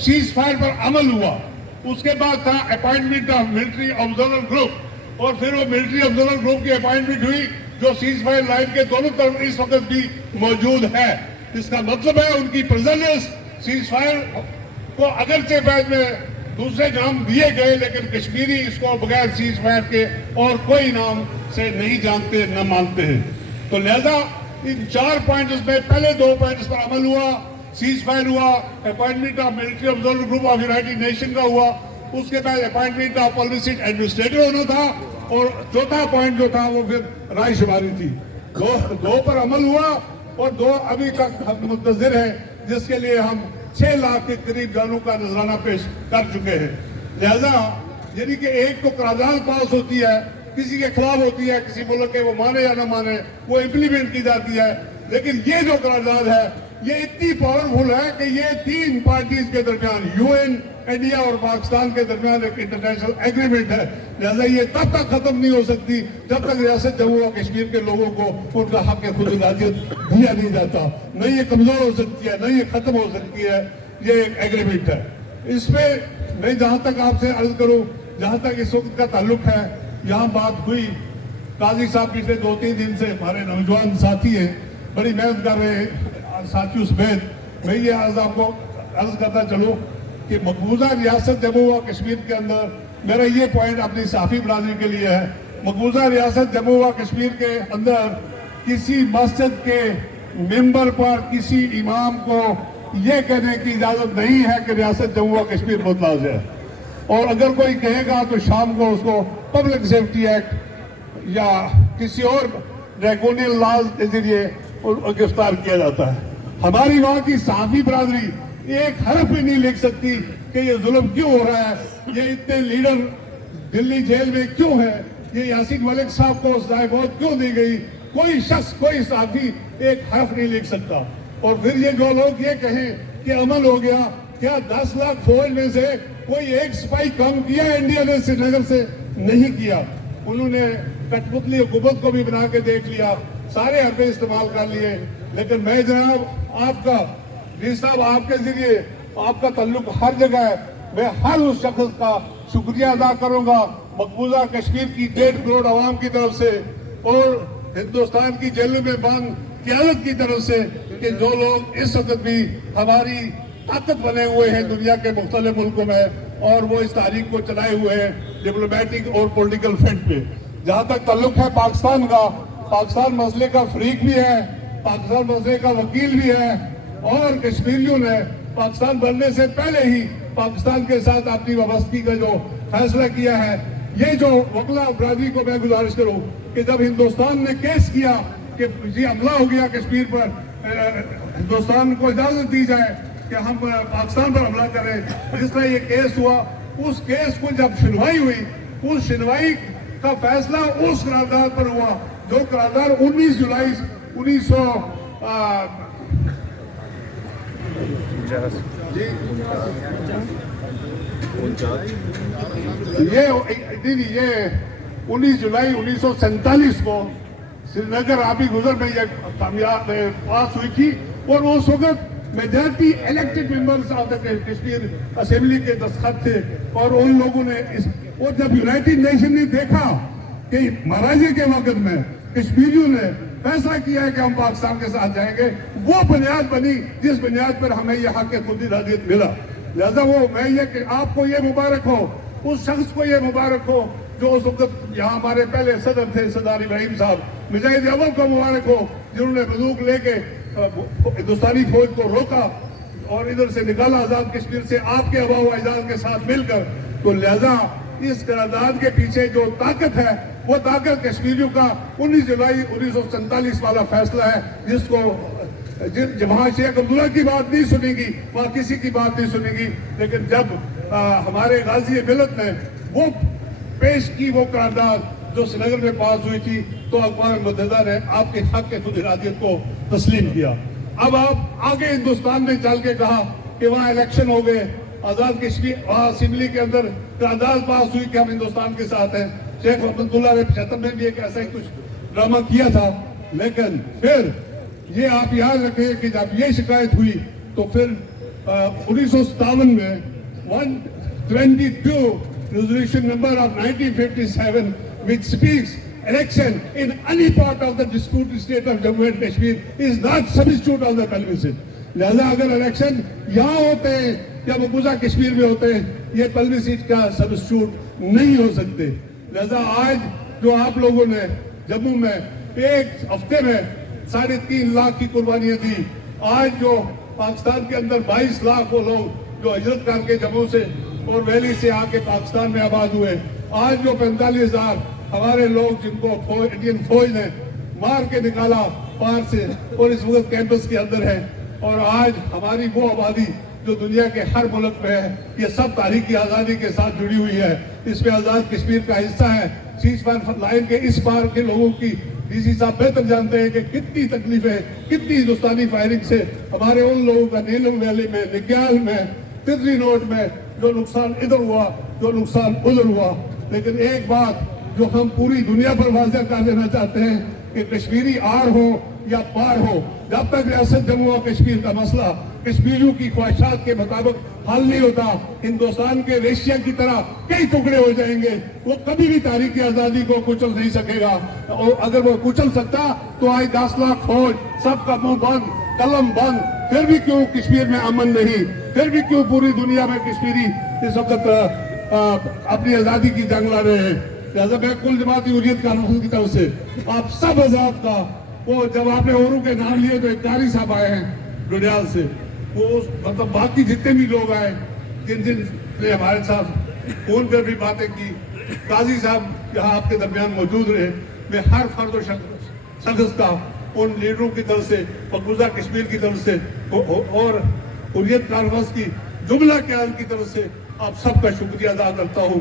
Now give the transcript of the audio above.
Cease fire पर अमल हुआ, उसके बाद था appointment of military observer group, और फिर वो मिलिट्री ऑब्जर्वर ग्रुप की अपॉइंटमेंट हुई जो सीज फायर लाइन के दोनों तरफ इस वक्त भी मौजूद है। इसका मतलब है उनकी प्रेजेंस सीज फायर को अगरचे बाद में दूसरे नाम दिए गए, लेकिन कश्मीरी इसको बगैर सीज फायर के और कोई नाम से नहीं जानते, न मानते हैं। तो लिहाजा इन 4 पॉइंट्स में पहले 2 पॉइंट्स पर अमल हुआ, सीज फायर हुआ, appointment of military observer group of United nation का हुआ, उसके बाद अपॉइंटमेंट ऑफ पॉलिसी एडमिनिस्ट्रेटर होना था, और चौथा पॉइंट जो था वो फिर रायशुमारी थी। दो पर अमल हुआ और 2 अभी तक हम मुंतजिर हैं, जिसके लिए हम 6 लाख के करीब जानों का नजराना पेश कर चुके हैं। लिहाजा यानी कि एक तो करारदाद पास होती है, किसी के खिलाफ होती है, किसी मुल्क के वो माने या न माने वो इम्प्लीमेंट की जाती है, लेकिन ये जो करारदाद है ये इतनी पावरफुल है कि ये 3 पार्टीज के दरमियान, यूएन, इंडिया और पाकिस्तान के दरमियान एक इंटरनेशनल एग्रीमेंट है। लिहाजा ये तब तक खत्म नहीं हो सकती जब तक रियासत जम्मू और कश्मीर के लोगों को उनका हक खुद इरादियत दिया नहीं जाता। न ये कमजोर हो सकती है, न ये खत्म हो सकती है, ये एक एग्रीमेंट है। इसमें मैं जहाँ तक आपसे अर्ज करूँ, जहाँ तक इस वक्त का ताल्लुक है, यहाँ बात हुई, काजी साहब पिछले 2-3 दिन से हमारे नौजवान साथी हैं, बड़ी मेहनत कर रहे हैं साथियों समेत। मैं ये आज आपको अर्ज करता चलूँ कि मकबूजा रियासत जम्मू व कश्मीर के अंदर मेरा ये पॉइंट अपनी साफी बरादरी के लिए है, मकबूजा रियासत जम्मू व कश्मीर के अंदर किसी मस्जिद के मेंबर पर किसी इमाम को ये कहने की इजाजत नहीं है कि रियासत जम्मू व कश्मीर बदला जाए, और अगर कोई कहेगा तो शाम को उसको पब्लिक सेफ्टी एक्ट या किसी और ड्रैकोनियन लॉज के जरिए गिरफ्तार किया जाता है। हमारी वहाँ की सहाफी बरादरी एक हरफ भी नहीं लिख सकती कि ये जुल्म क्यों हो रहा है, ये इतने लीडर दिल्ली जेल में क्यों है, ये यासीन मलिक साहब को सजाए मौत क्यों दी गई, कोई शख्स, कोई सहाफी एक हरफ नहीं लिख सकता। और फिर ये जो लोग ये कहें कि अमल हो गया, क्या 10 लाख फौज में से कोई एक सिपाही कम किया इंडिया ने श्रीनगर से? नहीं किया। उन्होंने कठपुतली हुकूमत को भी बना के देख लिया, सारे हरबे इस्तेमाल कर लिए, लेकिन मैं जनाब आपका जी साहब आपके जरिए आपका ताल्लुक हर जगह है, मैं हर उस शख्स का शुक्रिया अदा करूंगा मकबूजा कश्मीर की 1.5 करोड़ आवाम की तरफ से और हिंदुस्तान की जेलों में बंद क़यादत की तरफ से, कि जो लोग इस वक्त भी हमारी ताकत बने हुए हैं दुनिया के मुख्तलिफ मुल्कों में, और वो इस तारीख को चलाए हुए हैं डिप्लोमेटिक और पॉलिटिकल फ्रंट पे। जहाँ तक ताल्लुक है पाकिस्तान का, पाकिस्तान मसले का फरीक भी है, पाकिस्तान मसले का वकील भी है, और कश्मीरियों ने पाकिस्तान बनने से पहले ही पाकिस्तान के साथ अपनी वाबस्तगी का जो फैसला किया है। ये जो वकला बरादरी को मैं गुजारिश करूँ कि जब हिंदुस्तान ने केस किया कि जी हमला हो गया कश्मीर पर, हिंदुस्तान को इजाजत दी जाए कि हम पाकिस्तान पर हमला करें, जिस तरह ये केस हुआ, उस केस को जब सुनवाई हुई, उस सुनवाई का फैसला उस करारदाद पर हुआ जो करारदाद 19 जुलाई 1900 ये 19 जुलाई 1947 को श्रीनगर आबी गुजर में ये कामयाब पास हुई थी, और उस वक्त majority elected members of the Kashmir assembly के दस्तखत थे, और उन लोगों ने और जब यूनाइटेड नेशन ने देखा कि महाराजे के वक्त में कश्मीरियों ने फैसला किया है कि हम पाकिस्तान के साथ जाएंगे, वो बुनियाद बनी जिस बुनियाद पर हमें यह हक खुद इरादियत मिला। लिहाजा वो मैं ये कि आपको ये मुबारक हो, उस शख्स को ये मुबारक हो जो उस वक्त यहाँ हमारे पहले सदर थे सरदार इब्राहिम साहब, मुजाहिद अव्वल को मुबारक हो जिन्होंने बंदूक लेके हिंदुस्तानी फौज को रोका और इधर से निकाला आजाद कश्मीर से आपके आबा व अजदाद के साथ मिलकर। तो लिहाजा इस करारदाद के पीछे जो ताकत है वो ताकत कश्मीरियों का 19 जुलाई 1947 वाला फैसला है, जिसको जहाँ शेख अब्दुल्ला की बात नहीं सुनेगी वहाँ किसी की बात नहीं सुनेगी। लेकिन जब हमारे गाजी मिलत ने वो पेश की वो करारदाद जो श्रीनगर में पास हुई थी, तो अक़वाम मुत्तहिदा ने आपके हक के खुद इरादियत को तस्लीम किया। अब आप आगे हिंदुस्तान में चल के कहा कि वहाँ इलेक्शन हो गए, आजाद कश्मीर वहाँ असेंबली के अंदर करारदाद पास हुई कि हम हिंदुस्तान के साथ हैं। शेख अब्दुल्ला ने 75 में भी एक ऐसा ही कुछ ड्रामा किया था, लेकिन फिर ये आप याद रखें कि जब ये शिकायत हुई तो फिर 1957 में 122 resolution number of 1957 which speaks election in any part of the disputed state of Jammu and Kashmir is not substitute of the plebiscite. लिहाजा अगर इलेक्शन यहाँ होते हैं या मकबूजा कश्मीर में होते हैं, ये प्लेबिसाइट का सब्स्टिट्यूट नहीं हो सकते। लिहाजा आज जो आप लोगों ने जम्मू में एक हफ्ते में 3.5 लाख की कुर्बानियां दी, आज जो पाकिस्तान के अंदर 22 लाख वो लोग जो हिजरत करके जम्मू से और वैली से आके पाकिस्तान में आबाद हुए, आज जो 45,000 हमारे लोग जिनको इंडियन फौज ने मार के निकाला पार से और इस वक्त कैंपस के अंदर है, और आज हमारी वो आबादी जो दुनिया के हर मुल्क में है, ये सब तारीखी आज़ादी के साथ जुड़ी हुई है, इसमें आज़ाद कश्मीर का हिस्सा है। सीज फायर लाइन के इस पार के लोगों की डीसी साहब बेहतर जानते हैं कि कितनी तकलीफें, कितनी हिंदुस्तानी फायरिंग से हमारे उन लोगों का नीलम वैली में, निग्याल में, तितली नोट में जो नुकसान इधर हुआ, जो नुकसान उधर हुआ। लेकिन एक बात जो हम पूरी दुनिया पर वाज़ेह कर देना चाहते हैं कि कश्मीरी आर हो या पार हो, जब तक रियासत जम्मू और कश्मीर का मसला कश्मीरियों की ख्वाहिशात के मुताबिक हल नहीं होता, हिंदुस्तान के एशिया की तरह कई टुकड़े हो जाएंगे, वो कभी भी तारीखी आज़ादी को कुचल नहीं सकेगा। और अगर वो कुचल सकता तो आज 10 लाख फौज, सबका मुंह बंद, कलम बंद, फिर भी क्यों कश्मीर में अमन नहीं, फिर भी क्यों पूरी दुनिया में कश्मीरी इस वक्त अपनी आज़ादी की जंग लड़ रहे हैं। लिहाजा मैं कुल जमाती हुर्रियत कॉन्फ्रेंस की तरफ से आप सब हज़रात का, वो जब आपने औरों के नाम लिए तो एक कारी साहब आए हैं डोडियाल से, वो मतलब बाकी जितने भी लोग आए जिन जिन ने हमारे साथ फोन पर भी बातें की, काजी साहब यहाँ आपके दरमियान मौजूद रहे, मैं हर फर्द और शख्स का उन लीडरों की तरफ से, मकबूजा कश्मीर की तरफ से और हुर्रियत कॉन्फ्रेंस की जुमला क़यादत की तरफ से आप सबका शुक्रिया अदा करता हूँ।